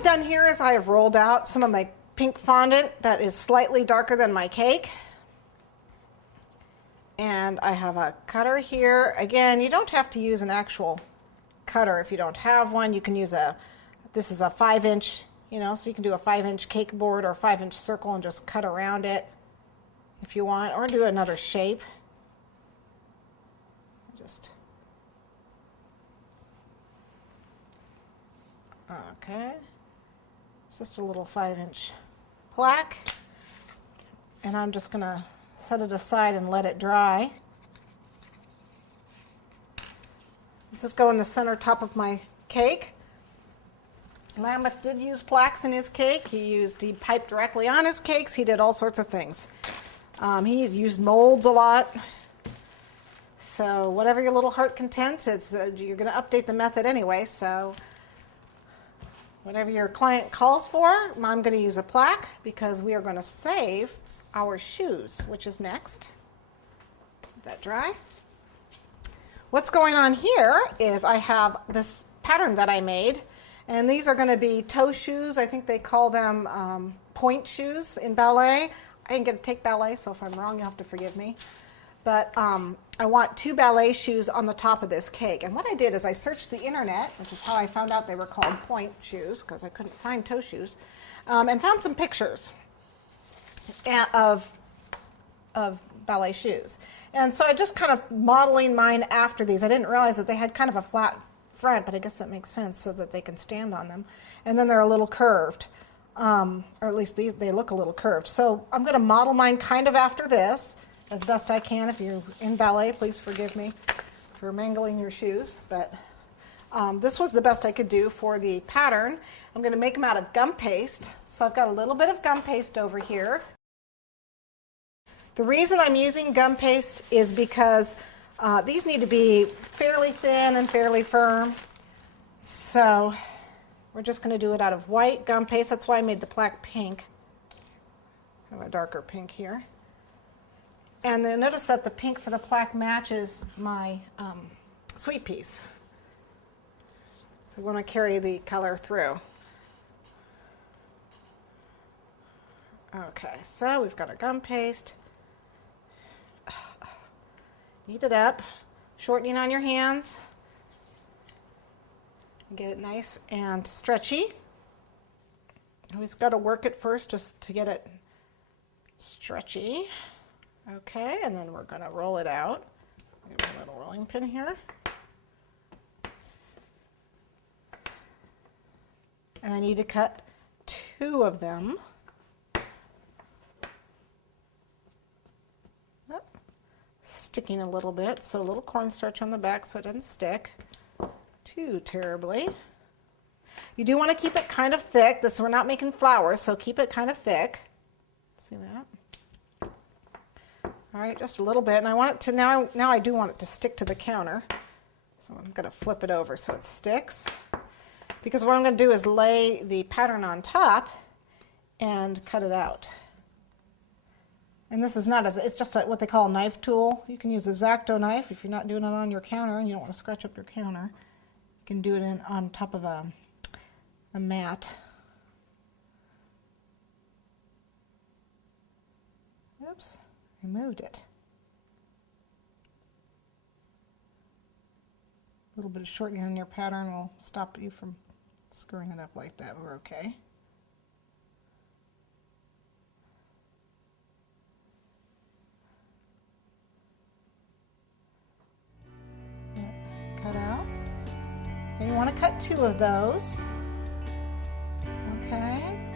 I've done here is I have rolled out some of my pink fondant that is slightly darker than my cake. And I have a cutter here. Again, you don't have to use an actual cutter if you don't have one. You can use this is a 5-inch, so you can do a 5-inch cake board or a 5-inch circle and just cut around it if you want, or do another shape. Okay, it's just a little 5-inch plaque, and I'm just going to set it aside and let it dry. This is going in the center top of my cake. Lambeth did use plaques in his cake. He piped directly on his cakes. He did all sorts of things. He used molds a lot. So whatever your little heart contents, you're going to update the method anyway. So whatever your client calls for, I'm going to use a plaque because we are going to save our shoes, which is next. Let that dry. What's going on here is I have this pattern that I made, and these are going to be toe shoes. I think they call them point shoes in ballet. I didn't get to take ballet, so if I'm wrong, you'll have to forgive me. But I want 2 ballet shoes on the top of this cake. And what I did is I searched the internet, which is how I found out they were called point shoes, because I couldn't find toe shoes, and found some pictures of ballet shoes. And so I just kind of modeling mine after these. I didn't realize that they had kind of a flat front, but I guess that makes sense so that they can stand on them. And then they're a little curved, or at least they look a little curved. So I'm going to model mine kind of after this as best I can. If you're in ballet, please forgive me for mangling your shoes. But this was the best I could do for the pattern. I'm going to make them out of gum paste. So I've got a little bit of gum paste over here. The reason I'm using gum paste is because these need to be fairly thin and fairly firm. So we're just going to do it out of white gum paste. That's why I made the plaque pink. I have a darker pink here. And then notice that the pink for the plaque matches my sweet piece. So we want to carry the color through. Okay, so we've got our gum paste. Knead it up, shortening on your hands. Get it nice and stretchy. Always got to work it first just to get it stretchy. Okay, and then we're going to roll it out. Get my little rolling pin here. And I need to cut 2 of them. Sticking a little bit, so a little cornstarch on the back so it doesn't stick too terribly. You do want to keep it kind of thick. We're not making flowers, so keep it kind of thick. See that? All right, just a little bit, and I want it to now I do want it to stick to the counter, so I'm going to flip it over so it sticks. Because what I'm going to do is lay the pattern on top and cut it out. And this is it's just what they call a knife tool. You can use a X-Acto knife if you're not doing it on your counter and you don't want to scratch up your counter. You can do it on top of a mat. Oops, I moved it. A little bit of shortening on your pattern will stop you from screwing it up like that. We're okay. Cut out. And you want to cut 2 of those. Okay.